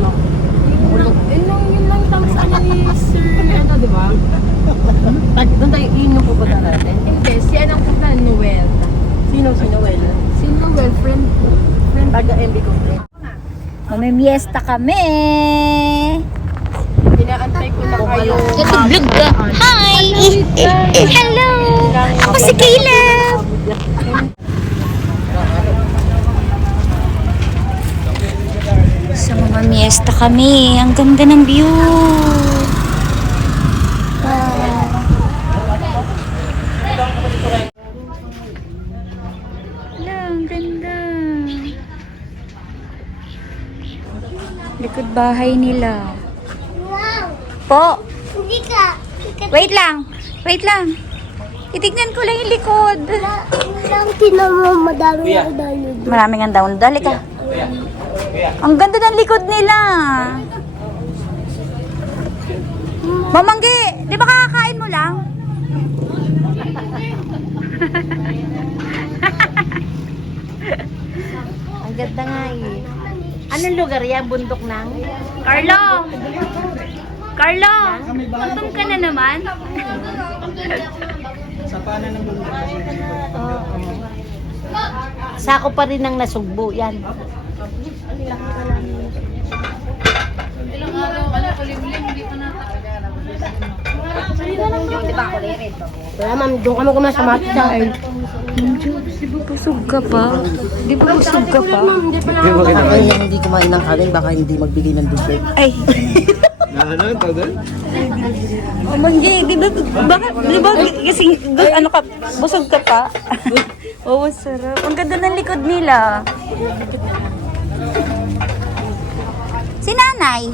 no? Yun lang tama sa ano ni Sir, ano, di ba? Doon tayo, inom po ba natin? Hindi, si anong punta, Noel. Sino si Noel? Si Noel, friend ko. Taga-MB ko. Mamimiesta kami. Inaantay ko na kayo. Nag-vlog ka. Hi! Hello! Ako si Caleb! Sa mga miesta kami. Ang ganda ng view. Wala, ang ganda. Likod bahay nila. Po. Hindi ka. Wait lang. Wait lang. Titignan ko lang yung likod. Lang tinan mo, madami na download. Maraming ang download. Dali ka. Ang ganda ng likod nila. Mamanggi, di ba kakakain mo lang? Ang ganda nga eh. Anong lugar yan? Bundok ng? Carlo! Carlo! Gutom ka na naman? Sako pa rin ng nasugbo yan. Wala ma'am, doon kami kumain sa matcha. Di ba busog ka pa? Di ba busog ka pa? Baka hindi kumain ng kanin, baka hindi magbigay ng dessert. Ay! Mamanggi, di ba, bakit, di ba, kasi, ano ka, busog ka pa? Oo, sarap. Ang ganda ng likod nila. Si nanay.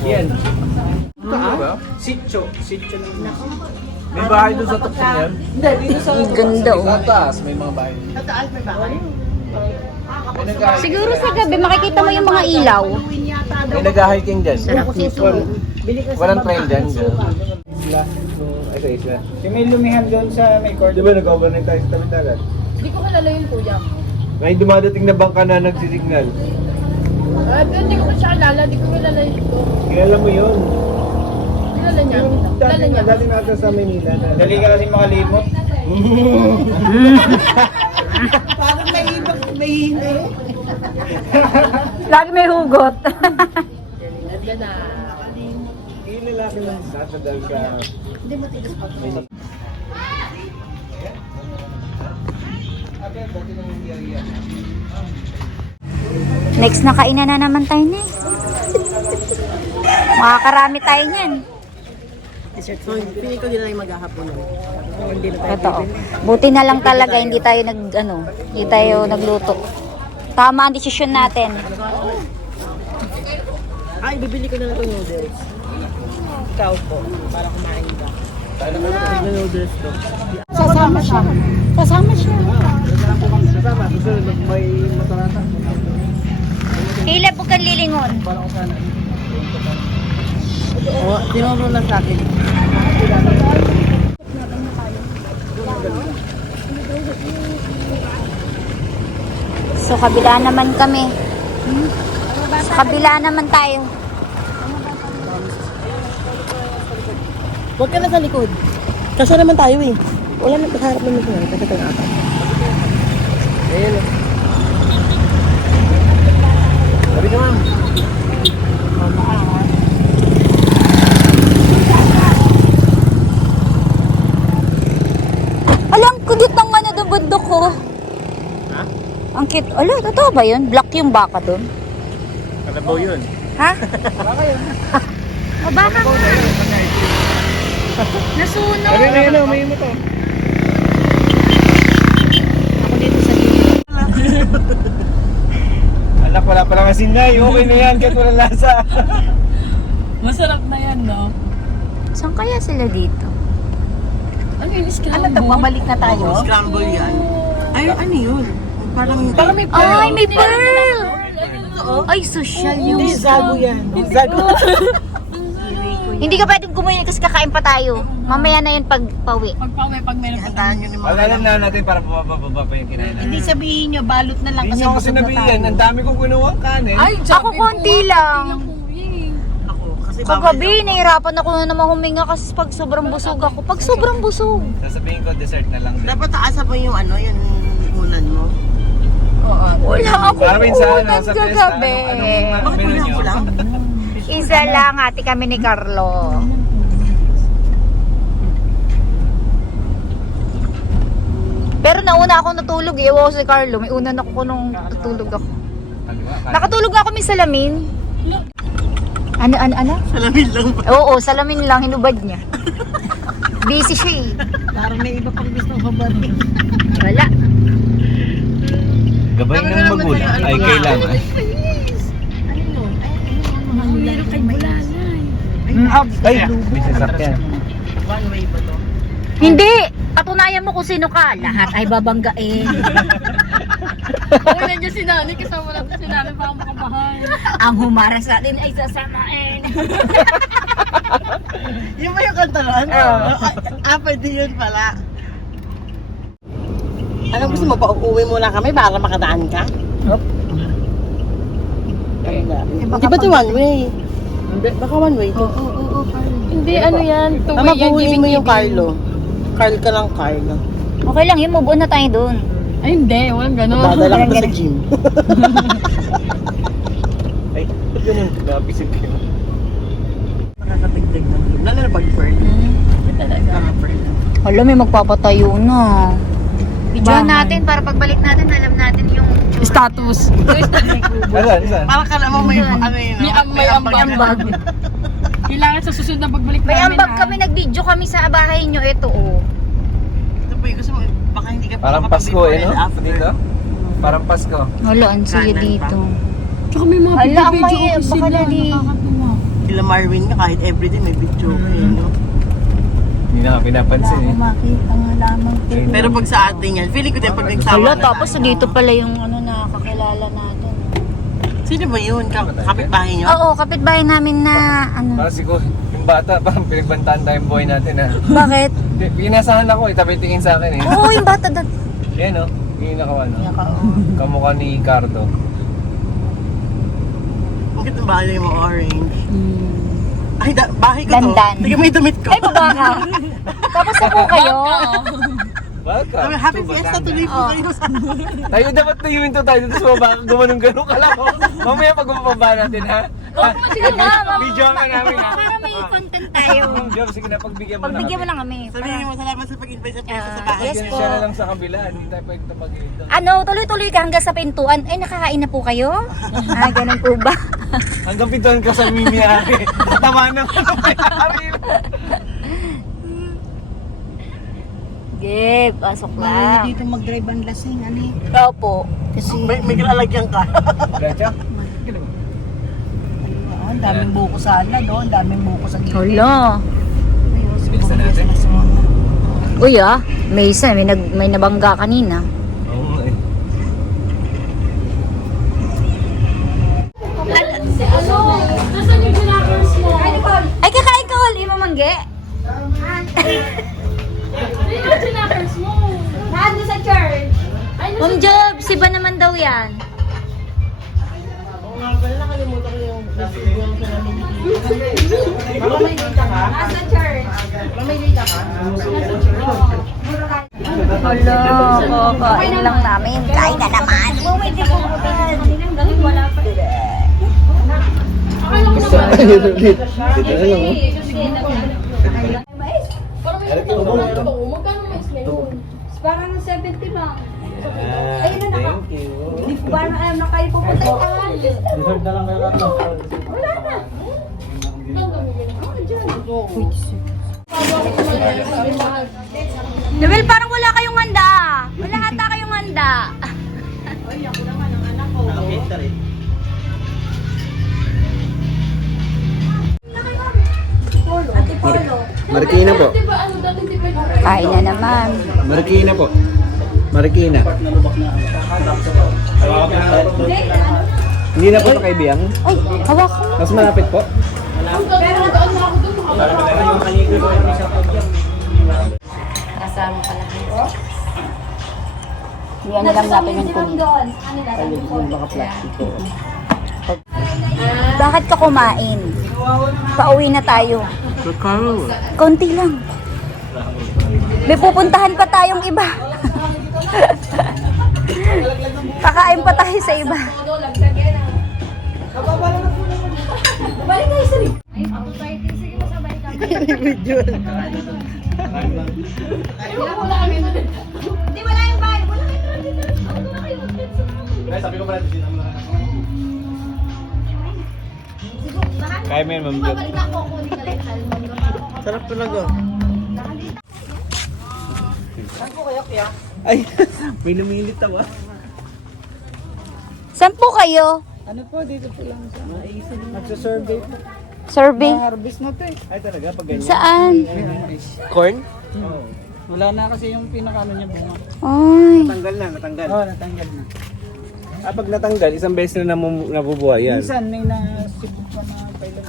Yan. Sitcho. Sitcho na. May bahay doon sa tuktok yan. Ang ganda, oh. Sa taas, may mga bahay. Sa taas may bahay? May nag-hiking. Siguro sa gabi, makikita mo yung mga ilaw. May nag-hiking dyan. Walang train dyan. Isla. Ay, sa isla. Yung may lumihan doon sa may court. Di ba nag-overnight tayo sa tabi-dagat? Hindi ko kilala yung kuya. May dumadating na bangka na nagsisignal. Hindi ko siya kilala, hindi ko kilala yung Kilala mo yun. kilala niya. Kilala niya. Dati natin sa Manila na. Dali ka kasi makalimot. Parang may hindi. Lagi may hugot. Yan na. Yung lalaki lang tatadal ka. Hindi mo tigas pa. Next na kainan na naman tayo na. Makakarami tayo niyan. Dessert. So, pili ko din lang yung maghahapon. Hindi na tayo. Totoo. Buti na lang talaga hindi tayo hindi tayo nagluto. Tama ang desisyon natin. Ay, bibili ko na lang itong noodles. Ikaw po, para kumain ka. Yung noodles to. Sasama siya. Sasama siya. Kasama, susunod may matarata. Caleb, huwag kang lilingon. Oo, tinuro lang sa akin. So, kabila naman kami. Sa kabila naman tayo. Huwag ka na sa likod. Kasi naman tayo eh. Wala na, harap naman sila. Kasi ito nga pa. Ayun o. Sabi ka ma'am. Alam, kudit ng ano doon bundok ko. Ha? Ang cute. Ala, totoo ba yun? Black yung baka doon? Kalabaw yun. Ha? O baka nga. Nasunog. Ano na yun o, may motor. Ako dito sa likod. Anak, wala pa lang asin na. Okay na yan, kahit walang lasa. Masarap na yan, no? Saan kaya sila dito? Ano yung scramble? Ano ito, babalik na tayo? Scramble yan. Ay, ano yun? Parang may Ay, may pearl! Ay, social yung Zago yan. Zago. Iwi ko Hindi ka pwedeng kumuha kasi kakain pa tayo. Mamaya na yun pag pauwi. Pag meron pa tayo. Pag-alam na natin para bumaba pa yung kinain natin. Hindi sabihin nyo, balot na lang Hindi kasi nyo ako busog na sinabihan, tayo. ang dami kong kinuha kanin. Ako konti lang. Ako, kasi Kagabi, nahirapan ako na naman huminga kasi pag sobrang busog ako. Pag sobrang busog. Sasabihin ko, dessert na lang. dapat taasan mo yung ano, yung unan mo. Wala ako Maraming sa ano, unan sa pesta. kagabi. Anong menu nyo? Isa lang, ate kami ni Carlo. Pero nauna ako natulog eh. Ewan ko si Carlo. May una na ako nung natulog ako. Nakatulog nga ako may salamin. Ano? Salamin lang ba? Oo, salamin lang. Hinubad niya. Busy siya eh. Parang may iba pang gusto ko ba? Wala. Gabay ng magulang ay kailangan. Ay, may sasakyan. One way ba to? Hindi! Patunayan mo kung sino ka. Lahat ay babanggain. Kung nandiyan si Nani, kasama natin si Nani baka makabahan. Ang humaras natin ay sasamain. Yung ba yung kanta nun? Pwede yun pala. Ano gusto mo? Pauwi muna kami para makadaan ka? Yup. Di ba ito one way? Baka one way to. Hindi, ano yan, two-way Mama, yan, buhuin mo yung giving-giving. Carlo. Carl ka lang, Carlo. Okay lang yun, move on na tayo dun. Ay, hindi, walang gano'n. Dadala ka sa gym. Ay, ba't ganun? Napisip kayo. Nakakadagdag ng gym. Lalo na pag-pearl. Talaga. Pearl. Hala, may magpapatayo na. Videoan natin para pagbalik natin, alam natin yung Status. Saan? Parang kala mo may ano yun. May ambag. Kailangan sa susunod na pagbalik may namin. ambag kami, nag-video kami sa bahay nyo. Ito oh. Ito po yung gusto mo. Baka hindi ka Parang Pasko eh, no? Dito? Parang Pasko. Hala, ang saya Kanan dito. Tsaka may mga Hala, ang may video baka dali. nakakatuwa. Kila Marvin ka kahit everyday may video ka eh, no? Hindi na pinapansin eh. Makita nga lamang. Pero pag sa atin yan, feeling ko din pag nagsama Hala, na tapos tayo. dito pala yung ano nakakilala natin. Sino ba yun? Kapitbahay nyo? Oo, kapitbahay namin na ano. Parang siguro, yung bata, parang pinagbantaan tayong buhay natin ha. Bakit? Pinasahan ako eh, tabi-tingin sa akin eh. Oo, yung bata dati. Yan o, yung nakawa no? Kamukha ni Cardo. Bakit ang bahay mo orange? Ay, bahay ko Dandan. to. Tingnan mo yung damit ko. Ay, baba ka. Tapos na po kayo. Welcome. Happy Fiesta tuloy po kayo sa... Tayo dapat tayuin to tayo tapos baba gumanong-ganong ka lang. Mamaya pag bumaba natin ha. Sige nga, Video ka namin ha. para may content tayo. Job, sige na pagbigyan mo na Pagbigyan mo kami. na kami. Sabihin mo salamat sa pag-invite sa Fiesta sa bahay. Yes Ganyan po. siya na lang sa kabila, hindi tayo pwede tumagin dito. Ano, tuloy-tuloy ka hanggang sa pintuan. Ay, nakakain na po kayo? Ganun po ba? Hanggang pintuan ka sa mimiyari. Tatawanan ko na may-ari. Sige, pasok lang. Dito mag-drive ang lasing, ani. Opo. Kasi may lalagyan ka. Diretso? Ang daming buko sa ala, no? Ang daming buko sa gilid. Hala. Bilisan natin. Uy may isa, may nabangga kanina. Oo eh. Nasaan yung binockers mo? Ay, kakain ka wali, mamangge. Ayun yung binockers mo. Nandun sa church. Ma'am Job, si ba naman daw yan? Nakalimutan ko yung nasibuan sa namin. Nasa church. Hala, kakain lang namin. Kain na naman. Wait, di po. Wala pa. Dito na lang oh. Parang may nagkakaroon ko. Magkano mais na yun? Parang 70 lang. Ayun na thank you. Parang ayaw na kayo pupunta. Dessert na lang kayo lang. Noel, parang wala kayong handa. Wala ata kayong handa. Marikina po. Di ba ano dati di ba yung... Kain na naman. Marikina po. Marikina. Hindi na po ito kay Biyang. Ay, hawak ko. Mas malapit po. Ang dami na daan na ako doon. Kasama pala kayo. Yan lang natin yung kunin. Bakit ka kumain? Pauwi na tayo. Konti lang. May pupuntahan pa tayong iba. Kakain pa tayo sa iba. Balik kayo sa rin. Hindi wala yung bahay. Wala kayo. Sabi ko pala, kaya mo yun, Ma'am Jod. Sarap talaga. Ay, may lumilit tawa. Saan po kayo? Ano po, dito po lang sa nagsasurvey po. Survey? Harvest na to eh. Ay talaga, pag ganyan. Saan? Corn? Oo. Wala na kasi yung pinakano niya bunga. Ay. Natanggal na, natanggal. Oo, natanggal na. Pag natanggal, isang beses na nabubuhay yan. Minsan may nasipot pa na pailan.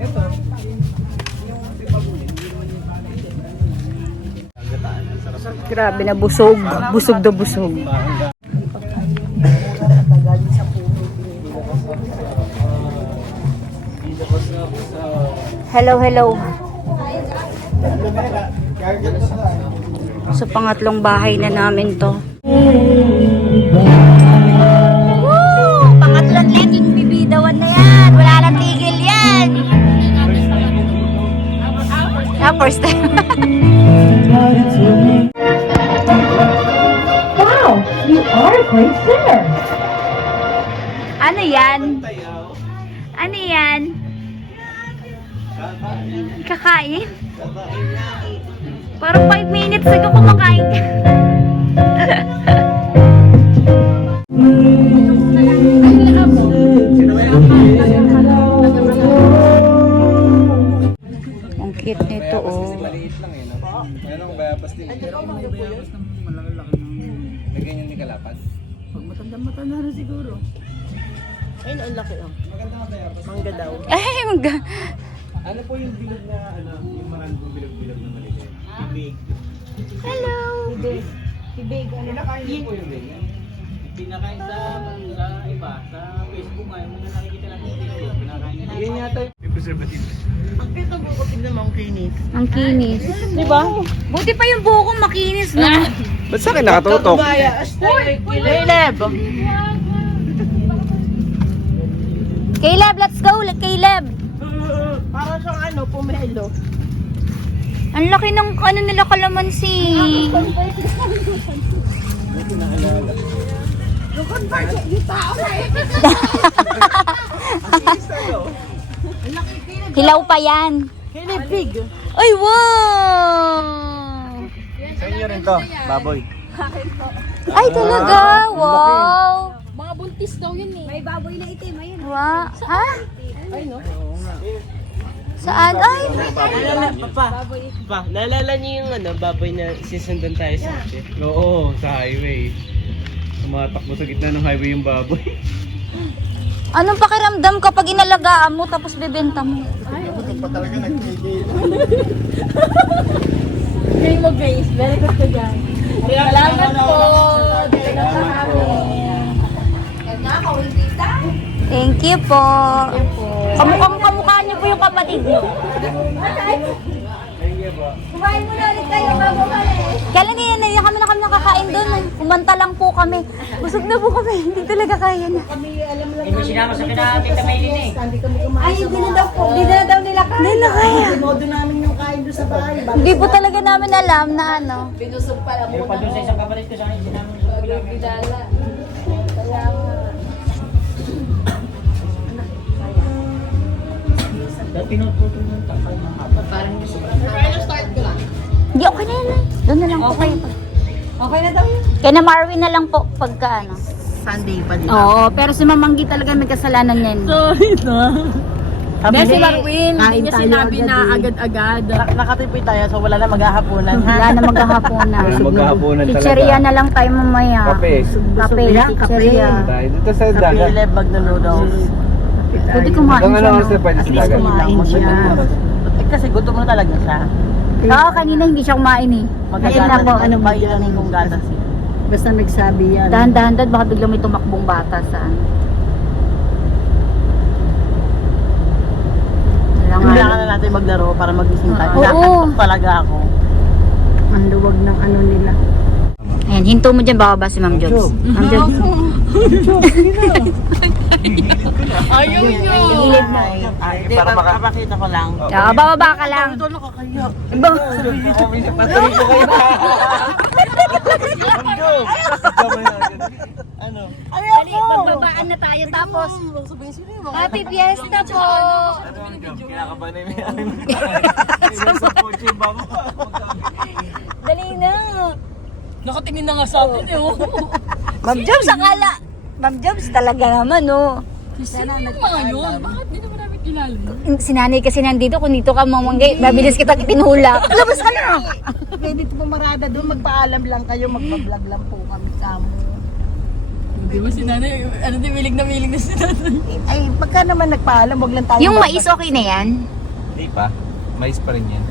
Ito, Grabe na busog. Busog na busog. Hello, hello. Sa pangatlong bahay na namin to. Woo! Pangatlong legging bibidawan na yan. Wala nang tigil yan. First time. Wow! You are a great singer! Ano yan? Ano yan? Kakain? Parang 5 minutes ago kumakain ka. Ang cute nito, oh. Maliit lang eh, no? Ano ang bayabas din? Pero may bayabas ng malaki-laki ng... Lagyan yun ni Kalapan. Pag matanda-matanda na siguro. Ayun, ang laki oh. Maganda ang bayabas. Mangga daw. Ay, Ano po yung bilog na, ano, yung marandong bilog-bilog na maliit? Bibig. hello. Pinakain niyo po yung ganyan. pinakain sa iba, sa Facebook nga, yung mga nakikita natin dito, pinakain nila. Yan yata yung preservative. Ang cute ng buko, tignan mo ang kinis. Ang kinis. Diba? Buti pa yung buhok kong makinis na. Ba't sa akin nakatutok? Caleb! Caleb, let's go. Caleb. Para siyang ano, pomelo. Ang laki ng ano nila kalamansi. Hilaw pa yan. Caleb, pig! Ay, wow! Sa inyo rin to, baboy. Ay, talaga? Wow! Mga buntis daw yun eh. May baboy na itim, ayun. Wow. Ha? Ay no? Saan? Ay! Naalala niyo yung ano, baboy na sisundan tayo sa kotse? Oo, sa highway. Tumatakbo sa gitna ng highway yung baboy. Anong pakiramdam kapag inalagaan mo tapos bebenta mo? Ngayon mo guys, very good ka dyan. Salamat po. Dito na sa amin. Thank you po. Kamukha niyo po yung kapatid niyo. Kumain mo na ulit kayo bago malis. Kailan na kami nakakain doon. Kumanta lang po kami. Busog na po kami. Hindi talaga kaya na. Hindi mo sinama sa pinatita may linig. Ay, hindi na daw po. Hindi na daw nila kain. Hindi na kaya. Modo namin yung kain doon sa bahay. Hindi po talaga namin alam na ano. Binusog pala Pero muna. pa doon sa isang kapalit ko sa akin, sinama sa Bidala. Kaya nga. pinututong ng takal ng hapa. Parang gusto ko. Pero start ko lang. Hindi, okay na yan. Doon na lang po kayo. Okay na daw yun. Kaya na Marvin na lang po pagka ano. Sunday pa din. Oo, pero si Mamanggi talaga may kasalanan yan. Sorry na. Hindi si Marwin, hindi Kain niya tayo sinabi agad na eh. agad-agad. Nakatipoy tayo so wala na maghahaponan. Wala na maghahaponan. Wala maghahaponan talaga. Chicheria na lang tayo mamaya. Kape. Kape, Yan, chicheria. Tayo dito sa Sa dagat. Philip Magno-noodles. Pwede kumain Hanggang siya, ano oras no? na pwede sa dagat? Kumain siya. Kasi gutom na talaga siya. Oo, kanina hindi siya kumain eh. Magagana po, ano ba yan kung gatas eh. Basta nagsabi yan. Dahan-dahan dad, baka biglang may tumakbong bata saan. Kailangan na natin maglaro para magising tayo. Oo. Nakakantok talaga ako. Ang luwag ng ano nila. Ayan, hinto mo dyan, baka ba si Ma'am Jobs? Ma'am Jobs. Ayaw nyo! Hindi, papakita ko lang. Bababa ka lang. Ito nakakaya. Patuloy ko kayo. Ano? Dali, magbabaan na tayo tapos. Happy Fiesta po! Kinakabahan na yung Dali na. Nakatingin na nga sa atin eh. Ma'am Jobs, akala. Ma'am Jobs talaga naman, oh. Sino yung mga yun? Bakit di naman namin kilala? Sinanay kasi nandito, kung dito ka mamanggay, mabilis kita tinulak. Labas ka na! Pwede po marada doon, magpaalam lang kayo, magbablog lang po kami sa mo. Di ba si nanay, ano di, wilig na si nanay. Ay, pagka naman nagpaalam, wag lang tayo. Yung mais, okay na yan? Hindi pa. Mais pa rin yan.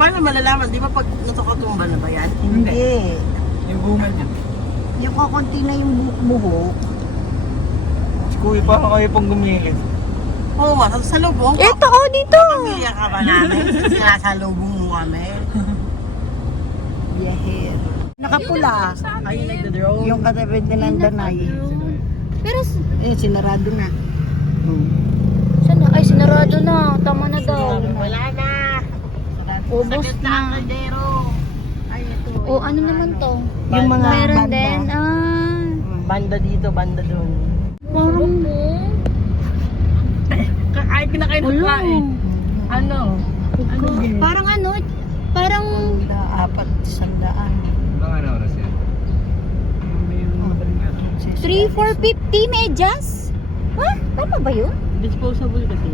Paano malalaman? Di ba pag natukatumba na ba yan? Hindi. Yung bunga niya. Yung kakunti na yung buhok. Si Kuya, parang kayo pang gumilit. Oo, sa lubong. Eto, oh, dito. Pamilya ka ba namin? Sinasalubong mo kami. Biyahir. Nakapula. Ay, nagda-drone. Yung katabi din ng danay. Pero, Sinarado na. sana, ay, sinarado na. Tama na daw. Wala na. Ubus na. Ay, ito. O, ano naman to? Yung mga Meron banda. din, Banda dito, banda doon. parang Ay, kinakain ng kain. Ano? Parang ano, parang 400. Mga oras yan? 3,450 medyas? Ha? Tama ba yun? Disposable kasi.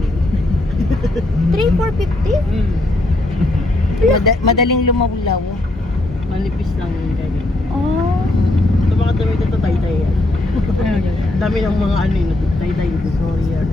3,450? Madaling lumawlaw. Manipis lang yung ganyan. Oh. Ito mga dami dito tay-tay yan. Dami ng mga ano yun, tay-tay dito. Sorry yan.